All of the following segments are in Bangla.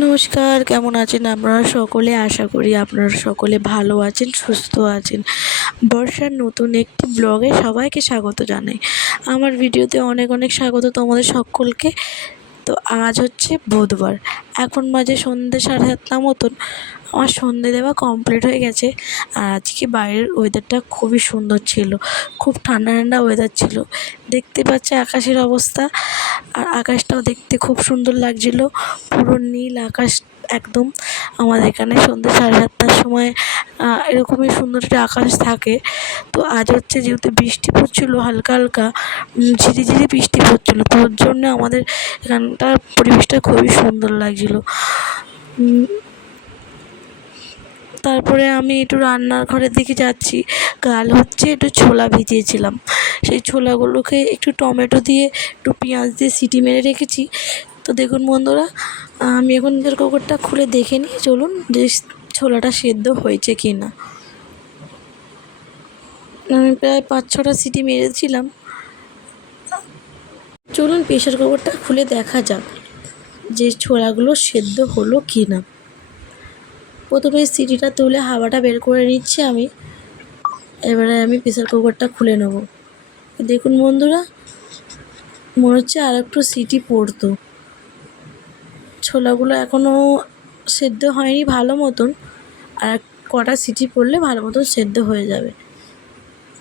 নমস্কার, কেমন আছেন আপনারা সকলে? আশা করি আপনারা সকলে ভালো আছেন, সুস্থ আছেন। বর্ষার নতুন একটি ব্লগে সবাইকে স্বাগত জানাই। আমার ভিডিওতে অনেক অনেক স্বাগত তোমাদের সকলকে। তো আজ হচ্ছে বুধবার, এখন বাজে সন্ধ্যে 7:30 মতন। আমার সন্ধ্যে দেওয়া কমপ্লিট হয়ে গেছে। আর আজকে বাইরের ওয়েদারটা খুবই সুন্দর ছিল, খুব ঠান্ডা ঠান্ডা ওয়েদার ছিল। দেখতে পাচ্ছে আকাশের অবস্থা, আর আকাশটাও দেখতে খুব সুন্দর লাগছিল, পুরো নীল আকাশ একদম। আমাদের এখানে সন্ধ্যে 7:30টার সময় এরকমই সুন্দর একটা আকাশ থাকে। তো আজ হচ্ছে যেহেতু বৃষ্টি পড়ছিলো হালকা হালকা, ঝিরিঝিরি বৃষ্টি পড়ছিলো, তো ওর জন্য আমাদের এখানটার পরিবেশটা খুবই সুন্দর লাগছিলো। তারপরে আমি একটু রান্নার ঘরের দিকে যাচ্ছি। কাল হচ্ছে একটু ছোলা ভিজিয়েছিলাম, সেই ছোলাগুলোকে একটু টমেটো দিয়ে একটু পেঁয়াজ দিয়ে সিটি মেরে রেখেছি। তো দেখুন বন্ধুরা, আমি এখন প্রেসার কুকারটা খুলে দেখে নিই, চলুন, যে ছোলাটা সেদ্ধ হয়েছে কি না। আমি প্রায় 5-6টা সিটি মেরেছিলাম। চলুন প্রেসার কুকারটা খুলে দেখা যাক যে ছোলাগুলো সেদ্ধ হলো কি না। প্রথমে সিটিটা তুলে হাওয়াটা বের করে নিচ্ছি আমি। এবারে আমি প্রেসার কুকারটা খুলে নেব। দেখুন বন্ধুরা, মনে হচ্ছে আর একটু সিটি পড়তো। ছোলাগুলো এখনও সেদ্ধ হয়নি ভালো মতন, আর কটা সিটি পড়লে ভালো মতন সেদ্ধ হয়ে যাবে।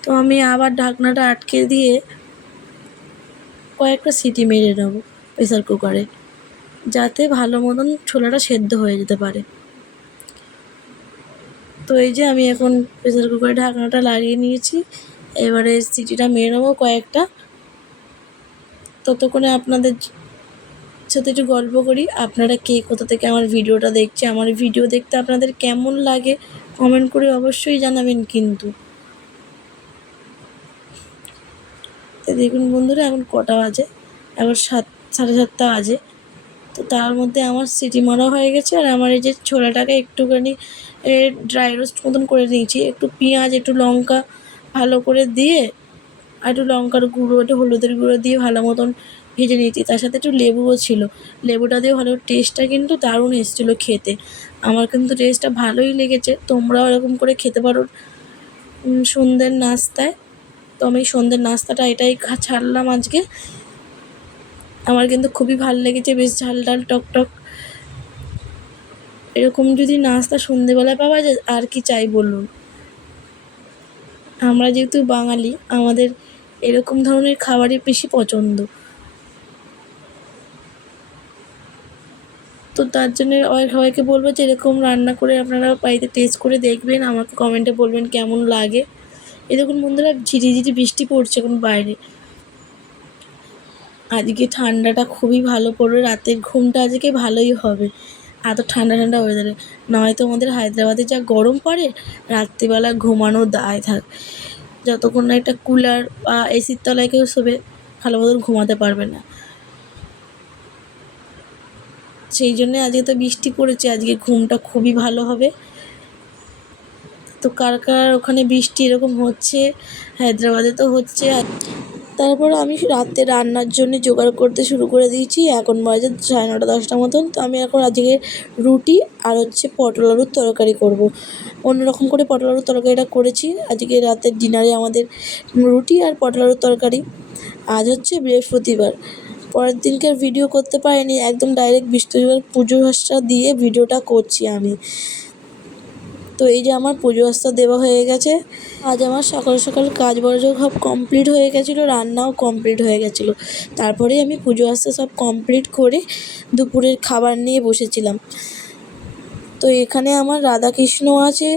তো আমি আবার ঢাকনাটা আটকে দিয়ে কয়েকটা সিটি মেরে নেব প্রেসার কুকারে, যাতে ভালো মতন ছোলাটা সেদ্ধ হয়ে যেতে পারে। তো এই যে আমি এখন প্রেসার কুকারে ঢাকনাটা লাগিয়ে নিয়েছি। এবারে সিটিটা মেরে নেবো কয়েকটা। ততক্ষণে আপনাদের সাথে একটু গল্প করি। আপনারা কে কোথা থেকে আমার ভিডিওটা দেখছে, আমার ভিডিও দেখতে আপনাদের কেমন লাগে কমেন্ট করে অবশ্যই জানাবেন কিন্তু। দেখুন বন্ধুরা, এখন কটা বাজে, এখন 7:30 বাজে। তো তার মধ্যে আমার সিটি মারা হয়ে গেছে। আর আমার এই যে ছোলাটাকে একটুখানি ড্রাই রোস্ট মতন করে নিয়েছি, একটু পেঁয়াজ একটু লঙ্কা ভালো করে দিয়ে, আর একটু লঙ্কার গুঁড়ো একটু হলুদের গুঁড়ো দিয়ে ভালো মতন ভেজে নিয়েছি। তার সাথে একটু লেবুও ছিল, লেবুটা দিয়ে ভালো, টেস্টটা কিন্তু দারুণ এসেছিলো খেতে। আমার কিন্তু টেস্টটা ভালোই লেগেছে, তোমরাও এরকম করে খেতে পারো সন্ধ্যের নাস্তায়। তো আমি সন্ধ্যের নাস্তাটা এটাই ছাড়লাম আজকে। আমার কিন্তু খুবই ভালো লেগেছে, বেশ ঝাল ঝাল টক টক। এরকম যদি নাস্তা সন্ধ্যেবেলায় পাওয়া যায় আর কি চাই বলুন। আমরা যেহেতু বাঙালি, আমাদের এরকম ধরনের খাবারই বেশি পছন্দ। তো তার জন্য সবাইকে বলবো যে এরকম রান্না করে আপনারা বাড়িতে টেস্ট করে দেখবেন, আমাকে কমেন্টে বলবেন কেমন লাগে। এই দেখুন বন্ধুরা, ঝিরিঝিরি বৃষ্টি পড়ছে এখন বাইরে। আজকে ঠান্ডাটা খুবই ভালো পড়বে, রাতের ঘুমটা আজকে ভালোই হবে এত ঠান্ডা ঠান্ডা ওয়েদারে। নয়তো আমাদের হায়দ্রাবাদে যা গরম পড়ে, রাত্রিবেলা ঘুমানোর দায় থাক। যতক্ষণ না একটা কুলার বা এসির তলায় কেউ শোবে, ভালো মতন ঘুমাতে পারবে না। সেই জন্যে আজকে তো বৃষ্টি পড়েছে, আজকে ঘুমটা খুবই ভালো হবে। তো কার কার ওখানে বৃষ্টি এরকম হচ্ছে, হায়দ্রাবাদে তো হচ্ছে। তারপর আমি রাতে রান্নার জন্য জোগাড় করতে শুরু করে দিয়েছি। এখন বাজে 9:30-10টা মতন। তো আমি এখন আজকে রুটি আর হচ্ছে পটল আলুর তরকারি করব। অন্যরকম করে পটল আলুর তরকারিটা করেছি। আজকে রাতের ডিনারে আমাদের রুটি আর পটল আলুর তরকারি। আজ হচ্ছে বৃহস্পতিবার, পরের দিনকার ভিডিও করতে পারিনি, একদম ডাইরেক্ট বৃহস্পতিবার পুজো আচ্চা দিয়ে ভিডিওটা করছি আমি। তো এই যে আমার পুজো আচ্চা দেওয়া হয়ে গেছে। আজ আমার সকাল সকাল কাজ বাজ সব কমপ্লিট হয়ে গেছিলো, রান্নাও কমপ্লিট হয়ে গেছিলো। তারপরে আমি পুজো আচ্চা সব কমপ্লিট করে দুপুরের খাবার নিয়ে বসেছিলাম। তো এখানে আমার রাধাকৃষ্ণ আছে,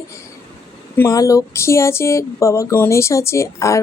মা লক্ষ্মী আছে, বাবা গণেশ আছে, আর